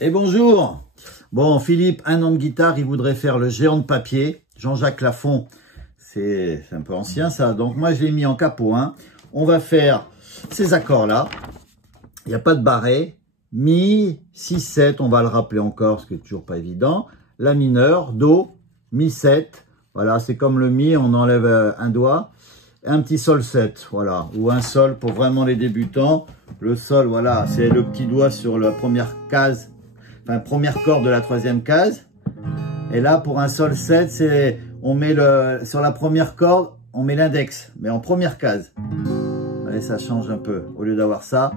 Et bonjour. Bon, Philippe, un an de guitare, il voudrait faire le géant de papier. Jean-Jacques Lafont, c'est un peu ancien ça. Donc moi, je l'ai mis en capot 1. On va faire ces accords-là. Il n'y a pas de barré. Mi, 6, 7, on va le rappeler encore, ce qui n'est toujours pas évident. La mineur, Do, Mi, 7. Voilà, c'est comme le Mi, on enlève un doigt. Un petit sol 7, voilà, ou un sol pour vraiment les débutants. Le sol, voilà, c'est le petit doigt sur la première case, enfin première corde de la troisième case. Et là, pour un sol 7, c'est on met sur la première corde, on met l'index, mais en première case. Allez, ça change un peu, au lieu d'avoir ça.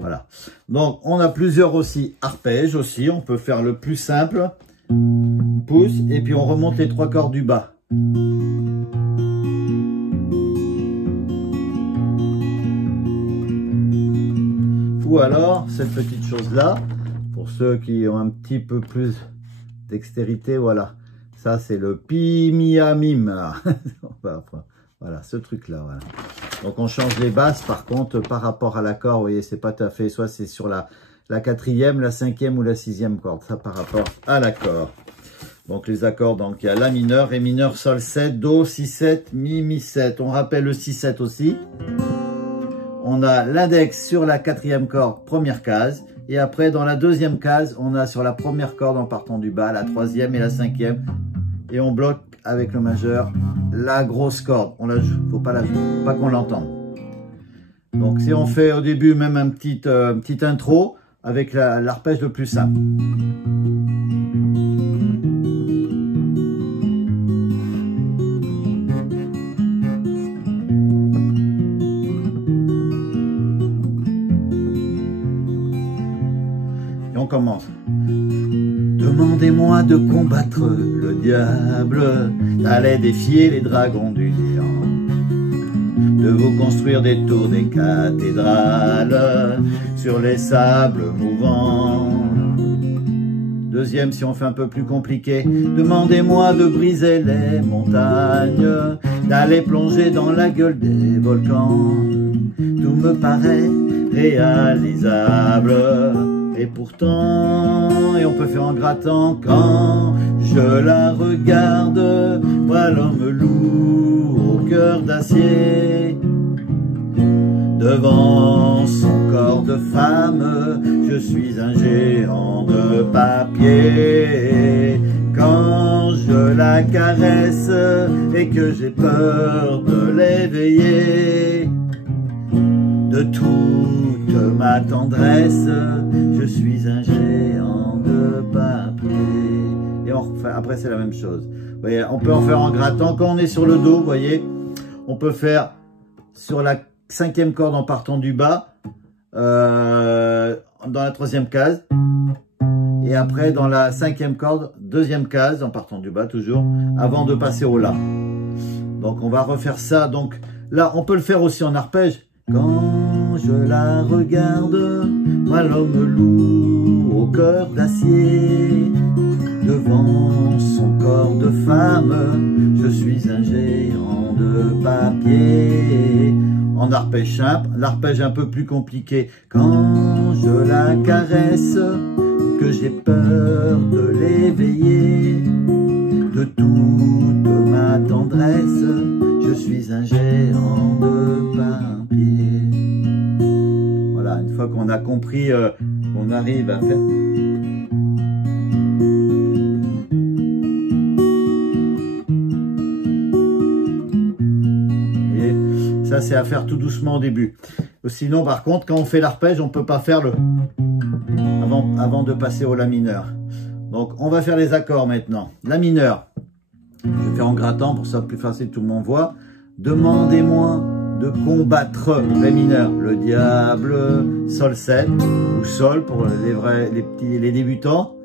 Voilà. Donc, on a plusieurs aussi arpèges aussi. On peut faire le plus simple, pouce, et puis on remonte les 3 cordes du bas. Ou alors, cette petite chose-là, pour ceux qui ont un petit peu plus dextérité, voilà. Ça, c'est le pi, mi, a, mim. Voilà, ce truc-là, voilà. Donc, on change les basses, par contre, par rapport à l'accord, vous voyez, c'est pas tout à fait, soit c'est sur la 4e, la 5e ou la 6e corde, ça par rapport à l'accord. Donc, les accords, donc, il y a La mineur, Ré mineur, Sol 7, Do, 6, 7, Mi, Mi 7. On rappelle le 6, 7 aussi. On a l'index sur la 4e corde, première case. Et après, dans la 2e case, on a sur la première corde en partant du bas, la 3e et la 5e. Et on bloque avec le majeur la grosse corde. On la joue, faut pas la jouer, pas qu'on l'entende. Donc, si on fait au début même un petit intro avec l'arpège le plus simple. Commence. Demandez-moi de combattre le diable, d'aller défier les dragons du néant, de vous construire des tours, des cathédrales sur les sables mouvants. Deuxième, si on fait un peu plus compliqué, demandez-moi de briser les montagnes, d'aller plonger dans la gueule des volcans. Tout me paraît réalisable. Et pourtant, et on peut faire en grattant, quand je la regarde, moi l'homme lourd au cœur d'acier, devant son corps de femme, je suis un géant de papier. Quand je la caresse et que j'ai peur de l'éveiller, de toute ma tendresse, je suis un géant de papier. Et on refait, après c'est la même chose. Vous voyez, on peut en faire en grattant. Quand on est sur le dos, vous voyez, on peut faire sur la 5e corde en partant du bas, dans la 3e case. Et après dans la 5e corde, 2e case en partant du bas toujours, avant de passer au La. Donc on va refaire ça. Donc là, on peut le faire aussi en arpège. Quand je la regarde, moi l'homme lourd au cœur d'acier, devant son corps de femme, je suis un géant de papier. En arpège simple, l'arpège un peu plus compliqué. Quand je la caresse, que j'ai peur de l'éveiller, de toute ma tendresse, je suis un géant de papier. Voilà, une fois qu'on a compris qu'on arrive à faire... Et ça, c'est à faire tout doucement au début. Sinon, par contre, quand on fait l'arpège, on ne peut pas faire le... Avant de passer au La mineur. Donc, on va faire les accords maintenant. La mineur. Je vais faire en grattant pour que ça soit plus facile, tout le monde voit. Demandez-moi de combattre Ré mineur, le diable, Sol 7, ou Sol pour les débutants,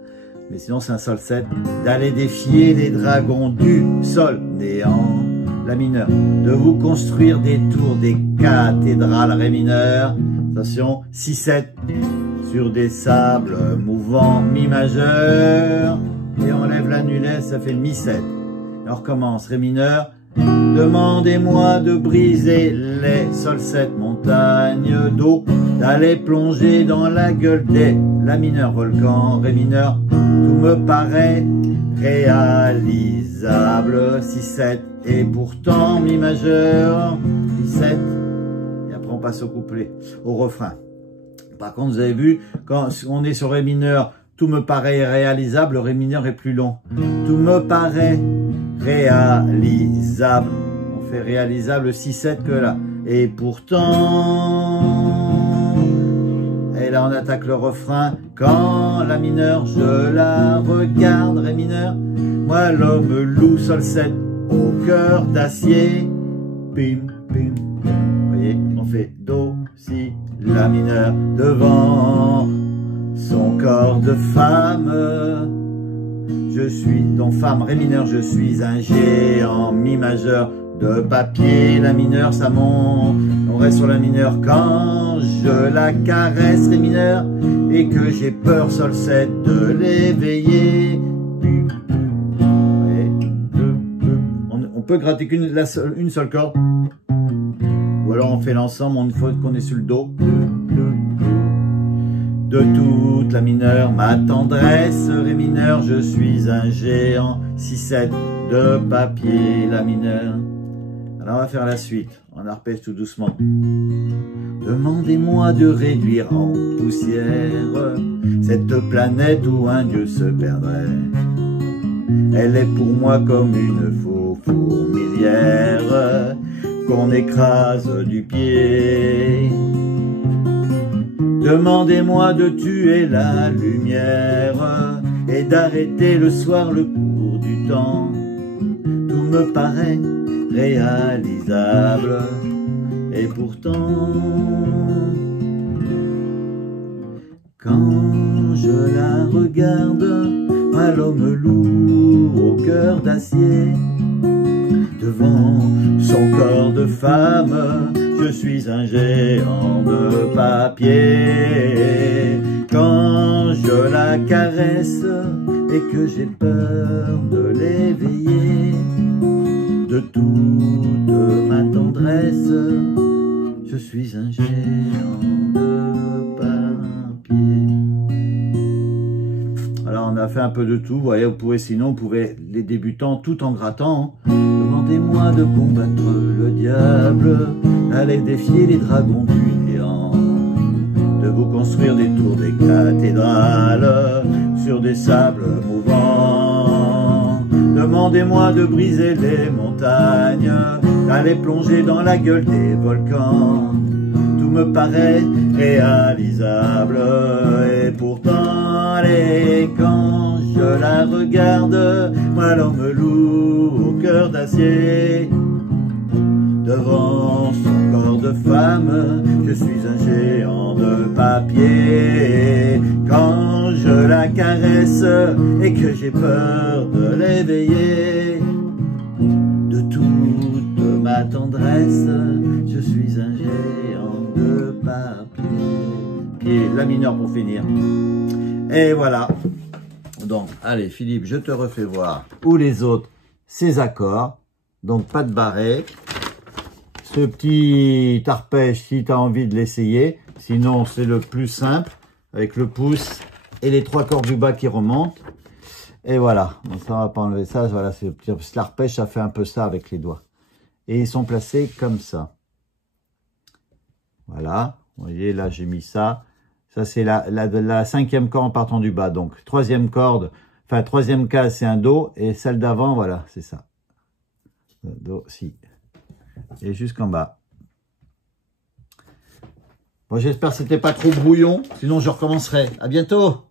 mais sinon c'est un Sol 7, d'aller défier les dragons du Sol néant, La mineur, de vous construire des tours, des cathédrales, Ré mineur, attention, 6-7, sur des sables mouvants, Mi majeur, et on lève l'annulaire, ça fait Mi 7. On recommence, Ré mineur, Demandez-moi de briser les sols, cette montagne d'eau, d'aller plonger dans la gueule des la mineur, volcan, ré mineur, tout me paraît réalisable. 6, 7 et pourtant mi majeur, 17 et après on passe au couplet, au refrain. Par contre, vous avez vu, quand on est sur ré mineur, tout me paraît réalisable, le ré mineur est plus long. Tout me paraît réalisable. On fait réalisable 6-7 que là. Et pourtant, et là on attaque le refrain. Quand la mineure, je la regarde, ré mineur. Moi l'homme loup, sol 7, au cœur d'acier. Pim, pim, pim. Vous voyez, on fait do, si, la mineur devant son corps de femme. Je suis, donc femme, ré mineur, je suis un géant, mi majeur de papier, la mineure, ça monte, on reste sur la mineure quand je la caresse, ré mineur, et que j'ai peur, sol 7, de l'éveiller. On peut gratter une seule corde, ou alors on fait l'ensemble, une fois qu'on est sur le do. De toute la mineure, ma tendresse, ré mineur, je suis un géant, 6-7 de papier, la mineure. Alors on va faire la suite, on arpège tout doucement. Demandez-moi de réduire en poussière cette planète où un dieu se perdrait. Elle est pour moi comme une fourmilière qu'on écrase du pied. Demandez-moi de tuer la lumière et d'arrêter le soir le cours du temps. Tout me paraît réalisable et pourtant, quand je la regarde, moi l'homme lourd au cœur d'acier, devant son corps de femme, je suis un géant de papier. Quand je la caresse et que j'ai peur de l'éveiller, de toute ma tendresse, je suis un géant de papier. Alors on a fait un peu de tout, vous voyez, sinon vous pouvez, les débutants, tout en grattant, demandez-moi de combattre le diable, allez défier les dragons du néant, de vous construire des tours, des cathédrales, sur des sables mouvants. Demandez-moi de briser les montagnes, d'aller plonger dans la gueule des volcans. Tout me paraît réalisable, et pourtant, allez, quand je la regarde, moi l'homme lourd au cœur d'acier, devant son corps de femme, je suis un géant de papier. Quand je la caresse et que j'ai peur de l'éveiller, de toute ma tendresse, je suis un géant de papier. La mineure pour finir. Et voilà. Donc, allez Philippe, je te refais voir, ou les autres, ces accords. Donc, pas de barré. Ce petit arpège, si tu as envie de l'essayer. Sinon, c'est le plus simple, avec le pouce et les 3 cordes du bas qui remontent. Et voilà. Donc ça, on va pas enlever ça. Voilà, c'est l'arpège, ça fait un peu ça avec les doigts. Et ils sont placés comme ça. Voilà. Vous voyez, là, j'ai mis ça. Ça, c'est la 5e corde en partant du bas. Donc, 3e corde, enfin, 3e case, c'est un Do. Et celle d'avant, voilà, c'est ça. Do, si. Et jusqu'en bas. Bon, j'espère que c'était pas trop brouillon. Sinon, je recommencerai. À bientôt!